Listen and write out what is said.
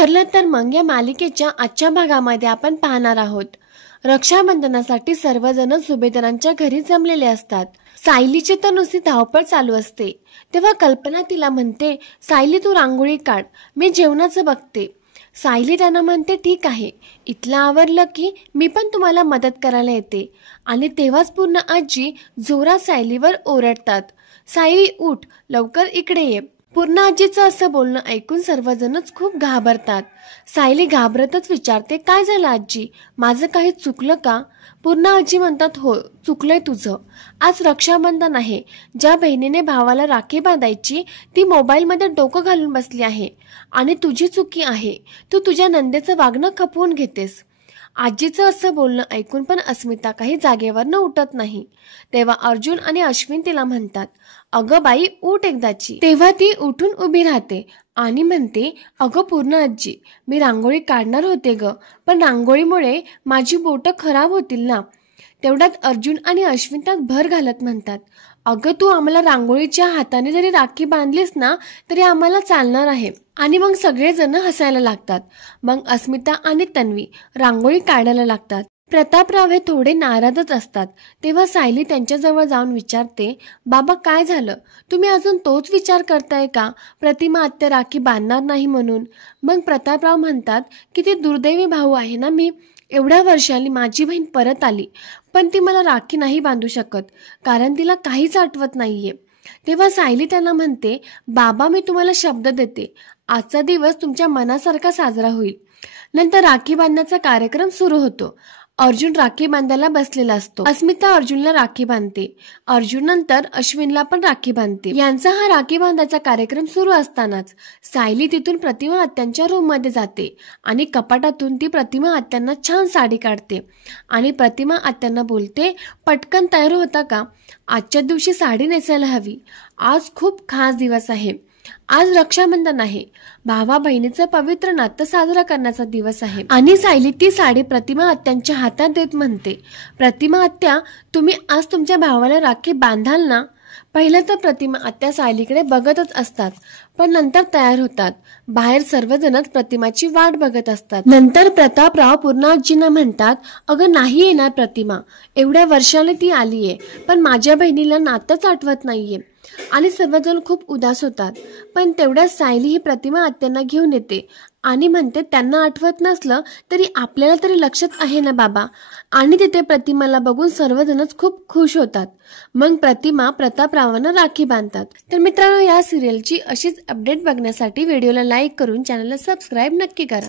ठरलं तर मग या मालिकेच्या आजच्या भागामध्ये आपण पाहणार आहोत रक्षाबंधनासाठी सर्वजण सुभेदारांच्या घरी जमलेले असतात। सायलीची तर नुसती धावपळ चालू असते। तेव्हा कल्पना तिला म्हणते, सायली तू रांगोळी काढ, मी जेवणाचं बघते। सायली त्यांना म्हणते, ठीक आहे, इथलं आवरलं की मी पण तुम्हाला मदत करायला येते। आणि तेव्हाच पूर्ण आजी जोरात सायलीवर ओरडतात, सायली उठ, लवकर इकडे ये। पूर्ण आजीचं असं बोलणं ऐकून सर्वजणच खूप घाबरतात। सायली घाबरतच विचारते, काय झालं आजी, माझं काही चुकलं का? पूर्ण आजी म्हणतात, हो चुकलंय तुझं। आज रक्षाबंधन आहे। ज्या बहिणीने भावाला राखी बांधायची ती मोबाईलमध्ये डोकं घालून बसली आहे आणि तुझी चुकी आहे, तू तुझ्या नंदेचं वागणं खपवून घेतेस। आजीचं असं बोलणं ऐकून पण अस्मिता काही जागेवरनं उठत नाही। तेव्हा अर्जुन आणि अश्विन तिला म्हणतात, अगं बाई उठ एकदाची। तेव्हा ती उठून उभी राहते आणि म्हणते, अगं पूर्ण आजी, मी रांगोळी काढणार होते ग, पण रांगोळीमुळे माझी बोटं खराब होतील ना। तेवढ्यात अर्जुन आणि अश्विन त्यात भर घालत म्हणतात, अगं तू आम्हाला रांगोळीच्या हाताने जरी राखी बांधलीस ना तरी आम्हाला चालणार आहे। आणि मग सगळेजण हसायला लागतात। मग अस्मिता आणि तन्वी रांगोळी काढायला लागतात। प्रतापराव हे थोडे नाराजच असतात। तेव्हा सायली त्यांच्याजवळ जाऊन विचारते, बाबा काय झालं, तुम्ही अजून तोच विचार करताय का प्रतिमा आत्या राखी बांधणार नाही म्हणून? मग प्रतापराव म्हणतात की ती दुर्दैवी भाऊ आहे ना मी, एवढ्या वर्षांनी माझी बहीण परत आली पण ती मला राखी नाही बांधू शकत कारण तिला काहीच आठवत नाहीये। तेव्हा सायली त्यांना म्हणते, बाबा मी तुम्हाला शब्द देते, आजचा दिवस तुमच्या मनासारखा साजरा होईल। नंतर राखी बांधण्याचा कार्यक्रम सुरू होतो। अर्जुन राखी बांधायला बसलेला असतो। अस्मिता अर्जुनला राखी बांधते। अर्जुन नंतर अश्विनला पण राखी बांधते। यांचा हा राखी बांधायचा कार्यक्रम सुरू असतानाच सायली तिथून प्रतिमा आत्यांच्या रूम मध्ये जाते आणि कपाटातून ती प्रतिमा आत्यांना छान साडी काढते आणि प्रतिमा आत्यांना बोलते, पटकन तयार होता का, आजच्या दिवशी साडी नेसायला हवी, आज खूप खास दिवस आहे। आज रक्षाबंधन आहे, भावा बहिणीचं पवित्र नातं साजरा करण्याचा दिवस आहे। आणि सायली ती साडी प्रतिमा आत्यांच्या हातात देत म्हणते, प्रतिमा आत्या तुम्ही आज तुमच्या भावाला राखी बांधाल ना? पहिलं तर प्रतिमा आत्या सायलीकडे बघतच असतात पण नंतर तयार होतात। बाहेर सर्वजणच प्रतिमाची वाट बघत असतात। नंतर प्रतापराव पूर्ण आजींना म्हणतात, अगं नाही येणार प्रतिमा, एवढ्या वर्षाने ती आलीये पण माझ्या बहिणीला नातंच आठवत नाहीये। आणि सर्वजण खूप उदास होतात। पण तेवढ्यात सायली ही प्रतिमा आत्यांना घेऊन येते आणि म्हणते, त्यांना आठवत नसलं तरी आपल्याला तरी लक्षात आहे ना बाबा। आणि तिथे प्रतिमाला बघून सर्वजणच खूप खुश होतात। मग प्रतिमा प्रतापरावांना राखी बांधतात। तर मित्रांनो, या सिरियलची अशीच अपडेट बघण्यासाठी व्हिडिओला लाईक करून चॅनलला सबस्क्राईब नक्की करा।